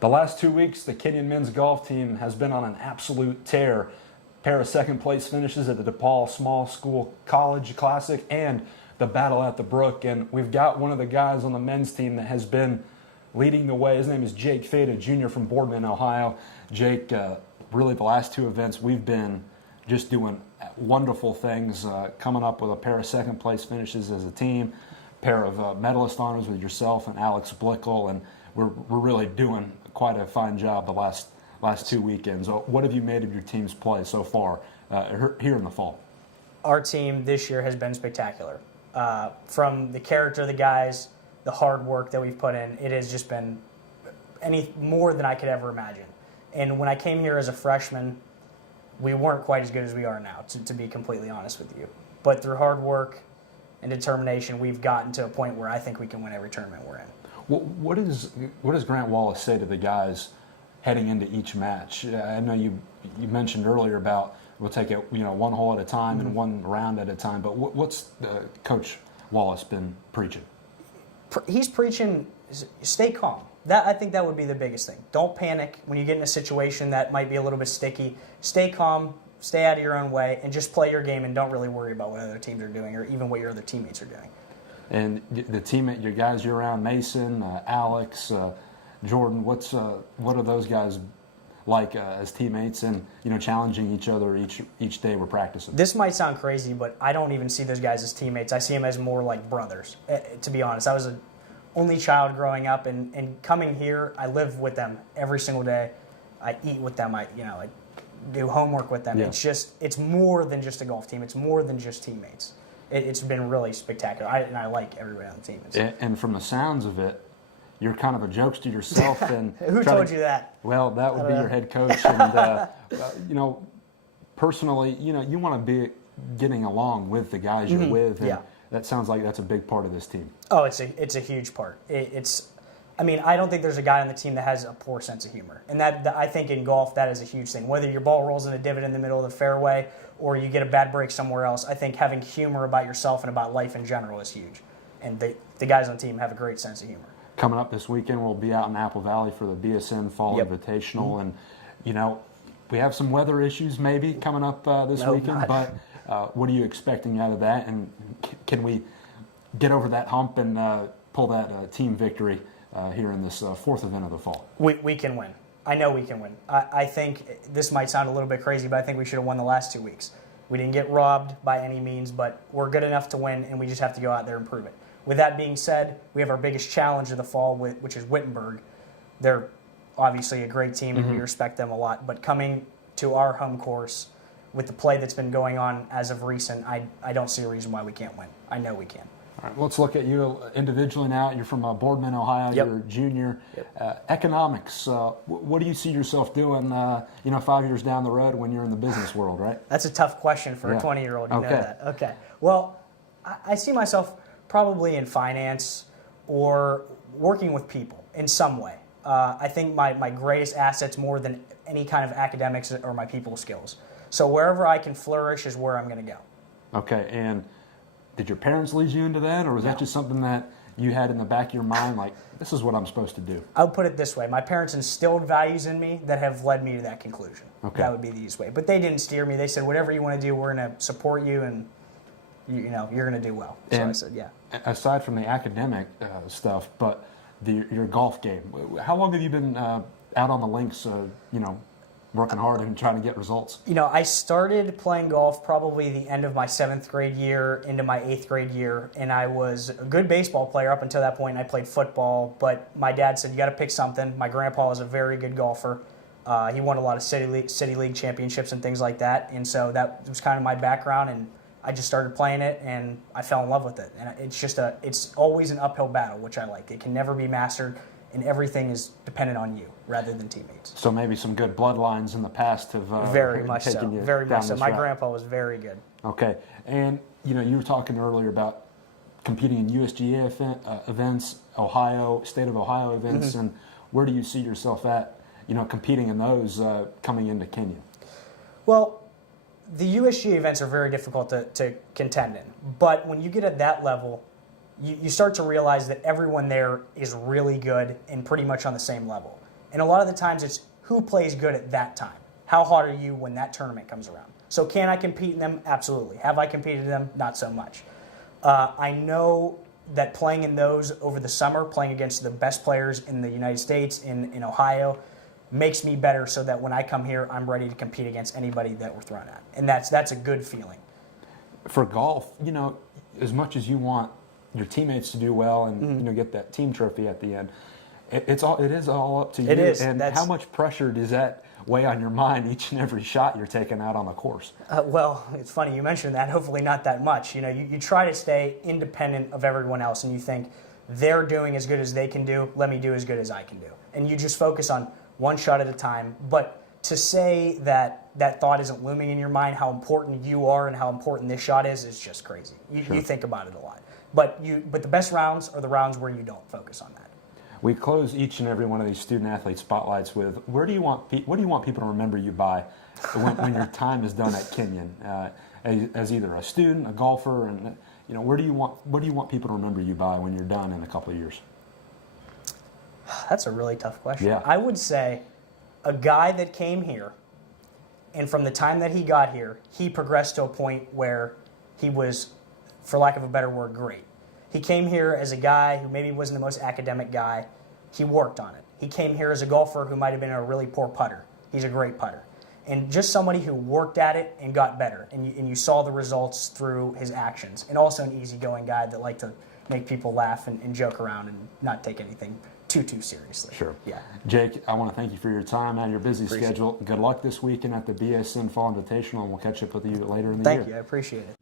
The last 2 weeks, the Kenyon men's golf team has been on an absolute tear. Pair of second-place finishes at the DePaul Small School College Classic and the Battle at the Brook. And we've got one of the guys on the men's team that has been leading the way. His name is Jake Fait, a junior from Boardman, Ohio. Jake, really the last two events we've been just doing wonderful things, coming up with a pair of second-place finishes as a team, pair of medalist honors with yourself and Alex Blickel, and we're really doing quite a fine job the last 2 weekends. What have you made of your team's play so far here in the fall? Our team this year has been spectacular. From the character of the guys, the hard work that we've put in, it has just been more than I could ever imagine. And when I came here as a freshman, we weren't quite as good as we are now, to be completely honest with you. But through hard work and determination, we've gotten to a point where I think we can win every tournament we're in. What does Grant Wallace say to the guys heading into each match? I know you mentioned earlier about we'll take it one hole at a time and one round at a time. But what's Coach Wallace been preaching? He's preaching stay calm. I think that would be the biggest thing. Don't panic when you get in a situation that might be a little bit sticky. Stay calm, stay out of your own way, and just play your game and don't really worry about what other teams are doing or even what your other teammates are doing. And the teammate, your guys you're around, Mason, Alex, Jordan, what are those guys like as teammates and challenging each other each day we're practicing? This might sound crazy, but I don't even see those guys as teammates. I see them as more like brothers. To be honest, I was an only child growing up, and coming here, I live with them every single day. I eat with them. I do homework with them. Yeah. It's more than just a golf team. It's more than just teammates. It's been really spectacular, and I like everybody on the team. And from the sounds of it, you're kind of a jokester yourself. And Who told you that? Well, that would be your head coach. And personally, you want to be getting along with the guys you're with. And that sounds like that's a big part of this team. Oh, it's a huge part. I don't think there's a guy on the team that has a poor sense of humor. And that I think in golf, that is a huge thing. Whether your ball rolls in a divot in the middle of the fairway or you get a bad break somewhere else, I think having humor about yourself and about life in general is huge. And the guys on the team have a great sense of humor. Coming up this weekend, we'll be out in Apple Valley for the BSN Fall Invitational. And, we have some weather issues maybe coming up this weekend. But what are you expecting out of that? And can we get over that hump and pull that team victory here in this fourth event of the fall? We can win. I know we can win. I think this might sound a little bit crazy, but I think we should have won the last 2 weeks. We didn't get robbed by any means, but we're good enough to win, and we just have to go out there and prove it. With that being said, we have our biggest challenge of the fall, which is Wittenberg. They're obviously a great team, and we respect them a lot. But coming to our home course with the play that's been going on as of recent, I don't see a reason why we can't win. I know we can. All right, let's look at you individually now. You're from Boardman, Ohio. You're a junior. Economics, what do you see yourself doing 5 years down the road when you're in the business world, right? That's a tough question for a 20-year-old. You know that. Okay. Well, I see myself probably in finance or working with people in some way. I think my greatest assets more than any kind of academics are my people skills. So wherever I can flourish is where I'm going to go. Okay, and did your parents lead you into that, or was that just something that you had in the back of your mind, like, this is what I'm supposed to do? I would put it this way. My parents instilled values in me that have led me to that conclusion. Okay. That would be the easiest way. But they didn't steer me. They said, whatever you want to do, we're going to support you, and you're going to do well. So I said, yeah. Aside from the academic stuff, but your golf game, how long have you been out on the links, working hard and trying to get results? I started playing golf probably the end of my 7th grade year into my 8th grade year, and I was a good baseball player up until that point. I played football, but my dad said, you got to pick something. My grandpa was a very good golfer. He won a lot of city league championships and things like that, and so that was kind of my background, and I just started playing it, and I fell in love with it. And it's always an uphill battle, which I like. It can never be mastered, and everything is dependent on you rather than teammates. So maybe some good bloodlines in the past have very much so. Very much so. My route. grandpa was very good. Okay, and you were talking earlier about competing in USGA events, state of Ohio events, and where do you see yourself at, competing in those coming into Kenyon? Well, the USGA events are very difficult to contend in, but when you get at that level, you start to realize that everyone there is really good and pretty much on the same level. And a lot of the times it's who plays good at that time. How hot are you when that tournament comes around? So can I compete in them? Absolutely. Have I competed in them? Not so much. I know that playing in those over the summer, playing against the best players in the United States, in Ohio, makes me better so that when I come here, I'm ready to compete against anybody that we're thrown at. And that's a good feeling. For golf, as much as you want your teammates to do well and get that team trophy at the end, it is all up to you. It is. And how much pressure does that weigh on your mind each and every shot you're taking out on the course? Well, it's funny you mentioned that. Hopefully not that much. You try to stay independent of everyone else, and you think they're doing as good as they can do. Let me do as good as I can do, and you just focus on one shot at a time. But to say that that thought isn't looming in your mind, how important you are and how important this shot is just crazy. You think about it a lot. But the best rounds are the rounds where you don't focus on that. We close each and every one of these student-athlete spotlights with, what do you want people to remember you by when your time is done at Kenyon, as either a student, a golfer, and what do you want people to remember you by when you're done in a couple of years? That's a really tough question. Yeah. I would say a guy that came here, and from the time that he got here, he progressed to a point where he was, for lack of a better word, great. He came here as a guy who maybe wasn't the most academic guy. He worked on it. He came here as a golfer who might have been a really poor putter. He's a great putter. And just somebody who worked at it and got better. And you saw the results through his actions. And also an easygoing guy that liked to make people laugh and joke around and not take anything too seriously. Sure. Yeah. Jake, I want to thank you for your time and your busy schedule. Good luck this weekend at the BSN Fall Invitational, and we'll catch up with you later in the year. Thank you. I appreciate it.